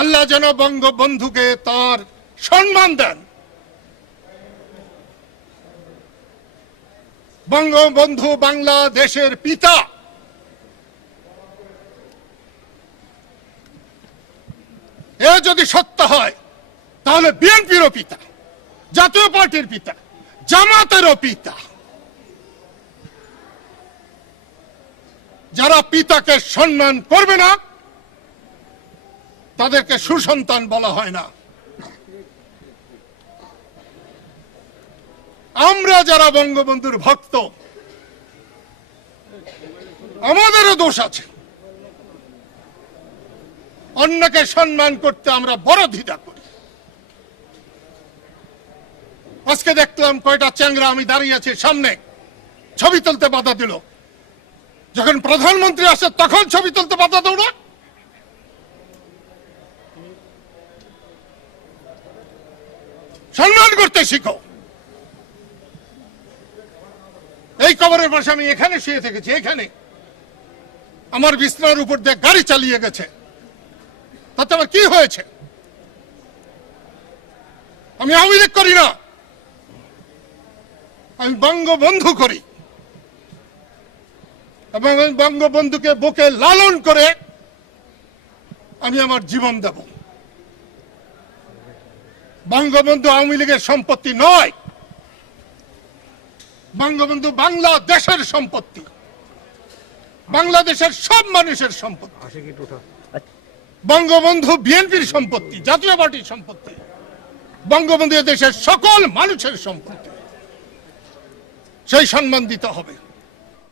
আল্লাহ যেন বঙ্গবন্ধুকে তার সম্মান দেন। বঙ্গবন্ধু বাংলাদেশের পিতা। এ যদি সত্য হয়, তাহলে বিএনপিরও পিতা, জাতীয় পার্টির পিতা, জামাতেরও পিতা। যারা পিতাকে সম্মান করবে না তাদেরকে সুসন্তান বলা হয় না। আমরা যারা বঙ্গবন্ধুর ভক্ত, আমাদেরও দোষ আছে। অন্যকে সম্মান করতে আমরা বড় দ্বিধা করি। আজকে দেখলাম কয়টা চ্যাংরা আমি দাঁড়িয়ে আছি সামনে, ছবি তুলতে বাধা দিল। যখন প্রধানমন্ত্রী আসে, তখন ছবি তুলতে বাধা দাও না? সম্মান করতে শিখো। এই কবরের পাশে আমি এখানে শুয়ে থেকেছি, এখানে। আমার বিছনার উপর দিয়ে গাড়ি চালিয়ে গেছে। তাতে আমার কি হয়েছে? আমি আওয়ামী করি না। আমি বঙ্গবন্ধু করি। এবং আমি বঙ্গবন্ধুকে বুকে লালন করে আমি আমার জীবন দেব। বঙ্গবন্ধু আওয়ামী লীগের সম্পত্তি নয়। বঙ্গবন্ধু বাংলাদেশের সম্পত্তি। বাংলাদেশের সব মানুষের সম্পত্তি। বঙ্গবন্ধু বিএনপির সম্পত্তি জাতীয় পার্টির সম্পত্তি। বঙ্গবন্ধু দেশের সকল মানুষের সম্পত্তি। সেই সম্মান দিতে হবে।